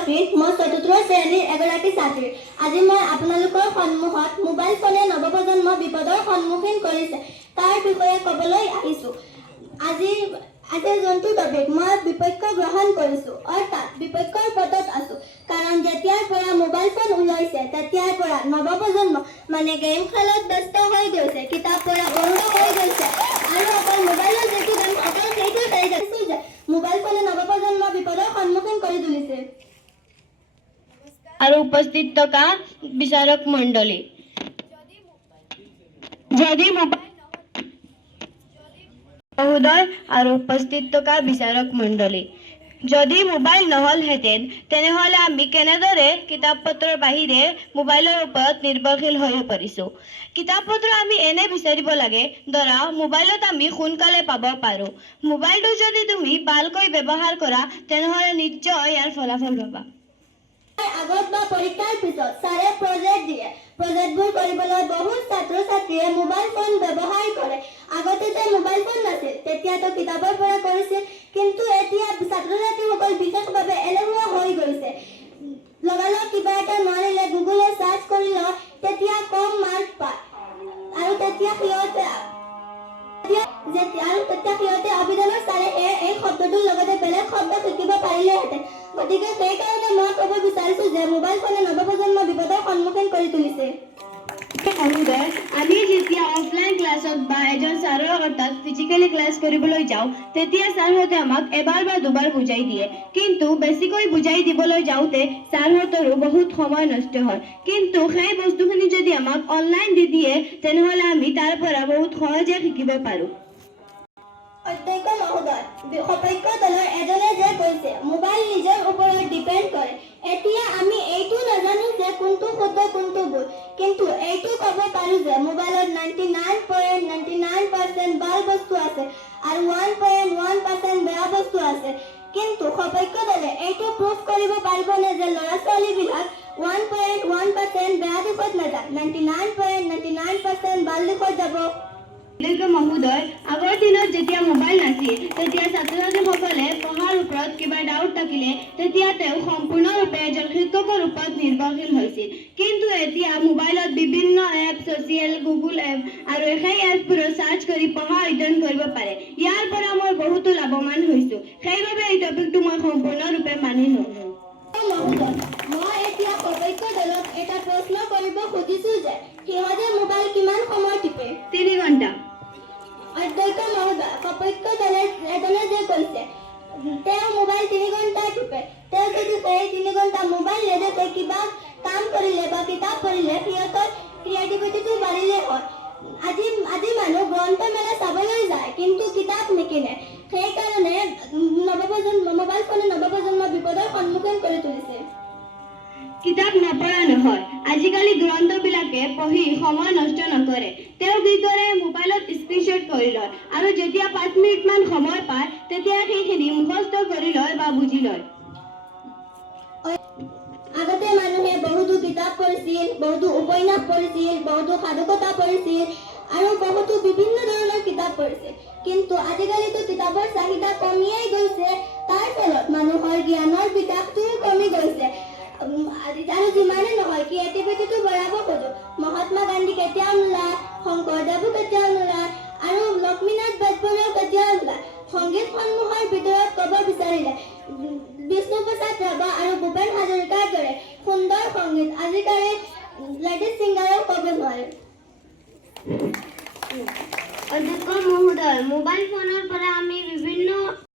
আফ্ৰিন, মই চতুৰ্থ শ্ৰেণীৰ এগৰাকী ছাত্ৰী। আজি মই আপোনালোকৰ সন্মুখত মোবাইল ফোনে নৱপ্ৰজন্মক বিপদৰ সন্মুখীন কৰিছে তাৰ বিষয়ে ক'বলৈ আহিছোঁ। আজিৰ যোনটো টপিক মই বিপক্ষ গ্ৰহণ কৰিছোঁ, অৰ্থাৎ বিপক্ষৰ পথত আছোঁ। কাৰণ যেতিয়াৰ পৰা মোবাইল ফোন ওলাইছে তেতিয়াৰ পৰা নৱপ্ৰজন্ম মানে গেম খেলত ব্যস্ত হৈ গৈছে, কিতাপ পঢ়া বন্ধ হৈ গৈছে আৰু অকল মোবাইলৰ যিটো গেম অকল সেইটো চাই যাইছোঁ যে মোবাইল ফোনে নৱপ্ৰজন্মক বিপদৰ সন্মুখীন কৰি তুলিছে। আৰু উপস্থিত থকা বিচাৰক মণ্ডলী, যদি মহোদয় আৰু উপস্থিত থকা বিচাৰক মণ্ডলী, যদি মোবাইল নহলহেঁতেন তেনেহলে আমি কেনেদৰে কিতাপ পত্ৰৰ বাহিৰে মোবাইলৰ ওপৰত নিৰ্ভৰশীল হৈ পৰিছোঁ। কিতাপ পত্ৰ আমি এনে বিচাৰিব লাগে, ধৰা মোবাইলত আমি সোনকালে পাব পাৰোঁ। মোবাইলটো যদি তুমি ভালকৈ ব্যৱহাৰ কৰা তেনেহলে নিশ্চয় ইয়াৰ ফলাফল পাবা। আগত বা পৰীক্ষাৰ পিছত ছাৰে প্ৰজেক্ট দিয়ে। প্ৰজেক্টবোৰ কৰিবলৈ বহুত ছাত্ৰ ছাত্ৰীয়ে মোবাইল ফোন ব্যৱহাৰ কৰে। আগতে যে মোবাইল ফোন নাছিল তেতিয়াতো কিতাপৰ পৰা কৰিছিল, কিন্তু এতিয়া ছাত্ৰ ছাত্ৰীসকল বিশেষভাৱে এলেহুৱা হৈ গৈছে। লগালগ কিবা এটা নোৱাৰিলে গুগলে চাৰ্চ কৰি লয়, তেতিয়া কম মাৰ্ক পায় আৰু তেতিয়া সিহঁতে অভিধানৰ ছাৰে এই শব্দটোৰ লগতে বেলেগ শব্দ শিকিব পাৰিলেহেঁতেন। গতিকে সেইকাৰণে মই ক'ব বিচাৰিছোঁ যে মোবাইল ফোনে নৱপ্ৰজন্মৰ বিপদৰ সন্মুখীন কৰি তুলিছে। মহোদয়, আমি যেতিয়া অফলাইন ক্লাছত বা এজন ছাৰৰ অৰ্থাৎ ফিজিকেলি ক্লাছ কৰিবলৈ যাওঁ তেতিয়া ছাৰহঁতে আমাক এবাৰ বা দুবাৰ বুজাই দিয়ে, কিন্তু বেছিকৈ বুজাই দিবলৈ যাওঁতে ছাৰহঁতৰো বহুত সময় নষ্ট হয়। কিন্তু সেই বস্তুখিনি যদি আমাক অনলাইন দি দিয়ে তেনেহলে আমি তাৰ পৰা বহুত সহজে শিকিব পাৰোঁ। অধ্যক্ষ মহোদয়, সপক্ষ দলৰ এজনে যে কৈছে মোবাইল নিজৰ ওপৰত ডিপেণ্ড কৰে। এতিয়া আমি এইটো নাজানো যে কোনটো শুদ্ধ কোনটো ভুল, কিন্তু এইটো ক'ব পাৰোঁ যে মোবাইলত 99.99% ভাল বস্তু আছে আৰু 1.1% বেয়া বস্তু আছে। কিন্তু সপক্ষ দলে এইটো প্ৰুভ কৰিব পাৰিবনে যে ল'ৰা ছোৱালীবিলাক 1.1% বেয়া দিশত নাযায়, 99.99% ভাল দিশত যাব? মহোদয়, আগৰ দিনত যেতিয়া মোবাইল নাছিল তেতিয়া ছাত্ৰ ছাত্ৰীসকলে পঢ়াৰ ওপৰত কিবা ডাউট থাকিলে তেতিয়া তেওঁ সম্পূৰ্ণৰূপে এজন শিক্ষকৰ ওপৰত নিৰ্ভৰশীল হৈছিল। কিন্তু এতিয়া মোবাইলত বিভিন্ন এপ, ছচিয়েল গুগল এপ আৰু সেই এপবোৰত চাৰ্চ কৰি পঢ়া অধ্যয়ন কৰিব পাৰে। ইয়াৰ পৰা মই বহুতো লাভৱান হৈছোঁ। সেইবাবে এই টপিকটো মই সম্পূৰ্ণৰূপে মানি লওঁ। মই এতিয়া সপক্ষ দলক এটা প্ৰশ্ন কৰিব খুজিছোঁ যে সিহঁতে মোবাইল কিমান সময় টিপে? 3 ঘণ্টা। অধ্যক্ষ মহোদয়, সপক্ষ দলে এজনে যে কৈছে তেওঁ মোবাইল 3 ঘণ্টা টিপে, তেওঁ যদি সেই 3 ঘণ্টা মোবাইল নেদেখে কিবা কাম কৰিলে বা কিতাপ পঢ়িলে সিহঁতৰ ক্ৰিয়েটিভিটিটো বাঢ়িলে হয়। আজি মানুহ গ্ৰন্থমেলা চাবলৈ যায় কিন্তু কিতাপ নিকিনে। সেইকাৰণে মোবাইল ফোনে নৱপ্ৰজন্মৰ বিপদৰ সন্মুখীন কৰি তুলিছে। কিতাপ নপঢ়া নহয়, আজিকালি গ্ৰন্থবিলাকে পঢ়ি সময় নষ্ট নকৰে। তেওঁ কি কৰে, মোবাইলত স্ক্ৰীনশ্বট কৰি লয় আৰু যেতিয়া 5 মিনিটমান সময় পায় তেতিয়া সেইখিনি মুখস্থ কৰি লয় বা বুজি লয়। আগতে মানুহে বহুতো কিতাপ পঢ়িছিল, বহুতো উপন্যাস পঢ়িছিল, বহুতো সাধুকথা পঢ়িছিল আৰু বহুতো বিভিন্ন ধৰণৰ কিতাপ পঢ়িছিল। কিন্তু আজিকালিতো কিতাপৰ চাহিদা কমিয়েই গৈছে, তাৰ ফলত মানুহৰ জ্ঞানৰ বিকাশটোও কমি গৈছে। আৰু যিমানে নহয় ক্ৰিয়েটিভিটিটো বঢ়াব খোজো। মহাত্মা গান্ধী কেতিয়াও নোলায়, শংকৰদেৱো কেতিয়াও নোলায় আৰু লক্ষ্মীনাথ বেজবৰুৱাও কেতিয়াও নোলায়। সংগীতসমূহৰ ভিতৰত ক'ব বিচাৰিলে বিষ্ণুপ্ৰসাদ ৰাভা আৰু ভূপেন হাজৰিকাৰ দৰে সুন্দৰ সংগীত আজিকালি লেডিজ ছিংগাৰেও ক'ব নোৱাৰে। অধ্যক্ষ মহোদয়, মোবাইল ফোনৰ পৰা আমি বিভিন্ন